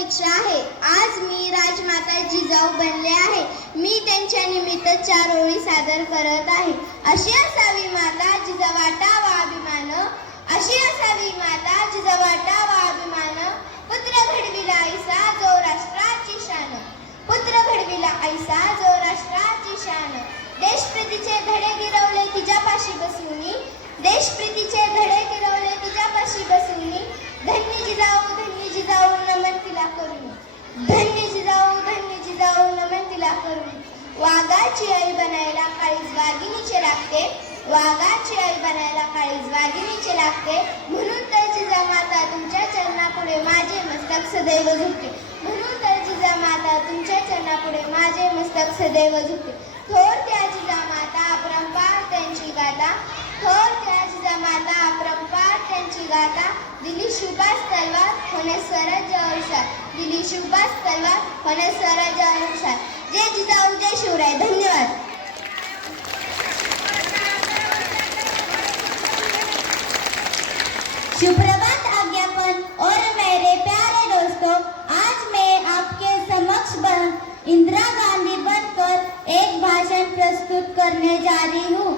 प्रतीक्षा आहे. आज मी राजमाता जिजाऊ बनले आहे. मी त्यांच्या निमित्त चार ओळी सादर करत आहे. अशी असावी माता जिजा वाटा वा अभिमान. अशी असावी माता जिजा वाटा वा अभिमान. पुत्र घडविला ऐसा जो राष्ट्राची शान. पुत्र घडविला ऐसा जो राष्ट्राची शान. देशप्रीतीचे धडे गिरवले तिच्या पाशी बसवूनी देशप्रीतीचे धडे गिरवले तिच्या वाघाची आई बनायला काळीज वाघिणीचे लागते. वाघाची आई बनायला काळीज वाघिणीचे लागते. म्हणून तर जिजा माता तुमच्या चरणापुढे माझे मस्तक सदैव झुकते. म्हणून तर जिजा माता तुमच्या चरणापुढे माझे मस्तक सदैव झुकते. थोर त्या जिजामाता अपरंपार त्यांची गाथा. थोर त्या जिजामाता अपरंपार त्यांची गाथा. दिली शुभास तलवार होणे सरज अनुसार दिली शुभास तलवार होणे स्वराज्य अनुसार जय जिजाऊ जय शिवराय, धन्यवाद। सुप्रभात आज्ञापन और मेरे प्यारे दोस्तों, आज मैं आपके समक्ष इंदिरा गांधी बनकर एक भाषण प्रस्तुत करने जा रही हूँ।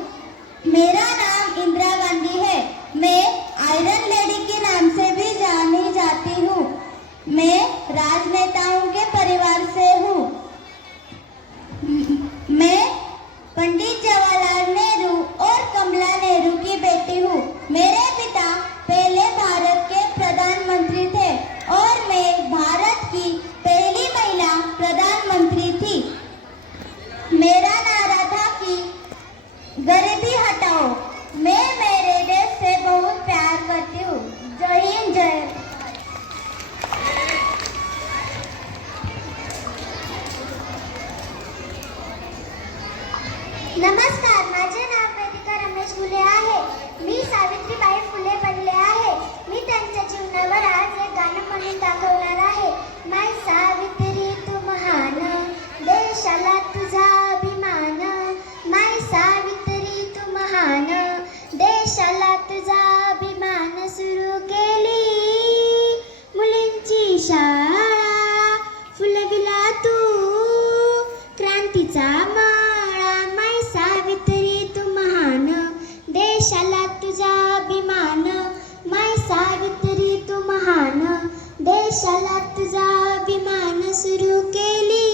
मेरा नाम इंदिरा गांधी है। मैं आयरन लेडी के नाम से भी जानी जाती हूँ। मैं राजनेताओं के परिवार से हूँ। तुझा अभिमान माय सावित्री तू महान. देशाला तुझा अभिमान सुरू केली.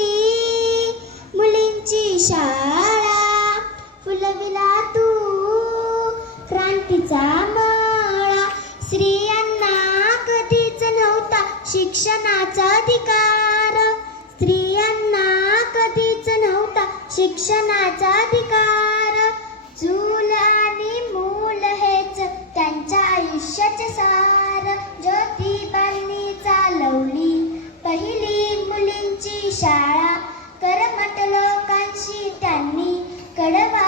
मुलींची शाळा फुलविला तू. क्रांतीचा मळा स्त्रियांना कधीच नव्हता शिक्षणाचा अधिकार. स्त्रियांना कधीच नव्हता शिक्षणाचा अधिकार. पहिली मुलींची शाळा. करमट लोकांशी त्यांनी कडवा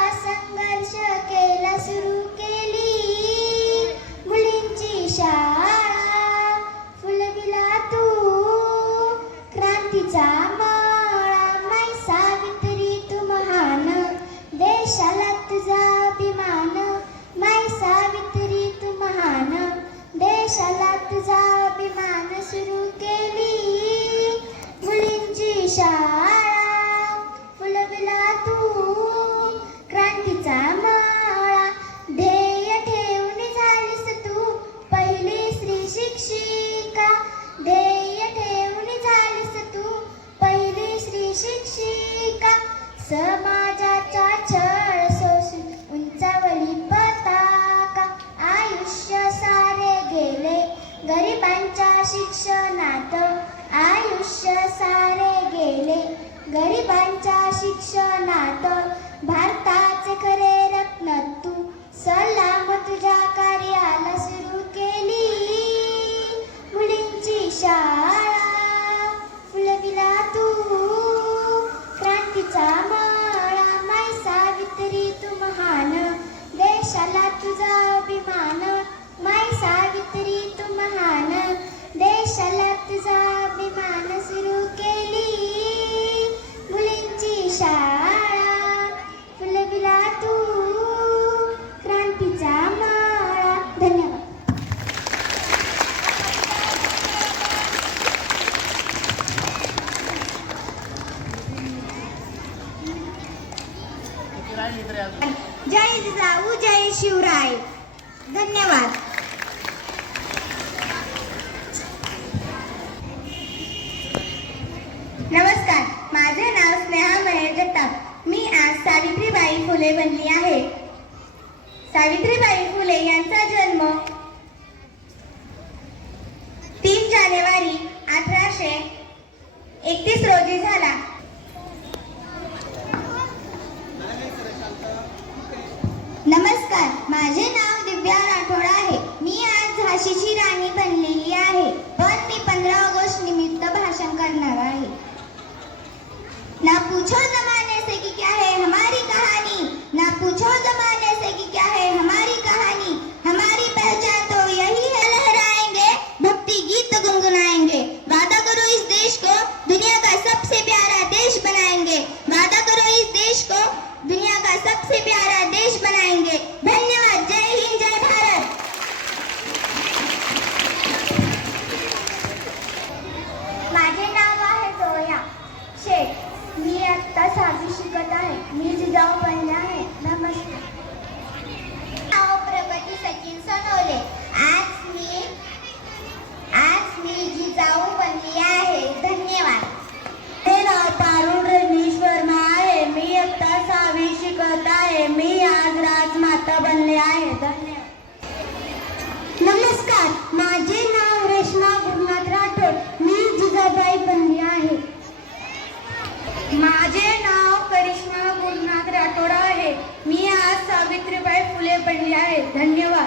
समाजाचा छळ सोसून उंचावली पताका. आयुष्य सारे गेले गरिबांच्या शिक्षणात आयुष्य सारे गेले. गरिबांच्या शिक्षणात भारताचे खरे रत्न तू सलाम तुझ्या तुझा अभिमान माई सावित्री तू महान. देशाला तुझा अभिमान सुरू केली. मुलींची शाळा फुलविला तू क्रांतीचा माळा. धन्यवाद. Thank you. जय जाऊ जय शिवराय. धन्यवाद. नमस्कार माझे नाव स्नेहा महेश जगताप. मी आज सावित्रीबाई फुले बनली आहे. सावित्रीबाई फुले यांचा जन्म 哥哥呢？आहे धन्यवाद नमस्कार माझे नाव रेश्मा गुरुनाथ राठोड. मी जिजाबाई बंदी आहे. माझे नाव करिश्मा गुरुनाथ राठोड आहे. मी आज सावित्रीबाई फुले बनली आहे. धन्यवाद.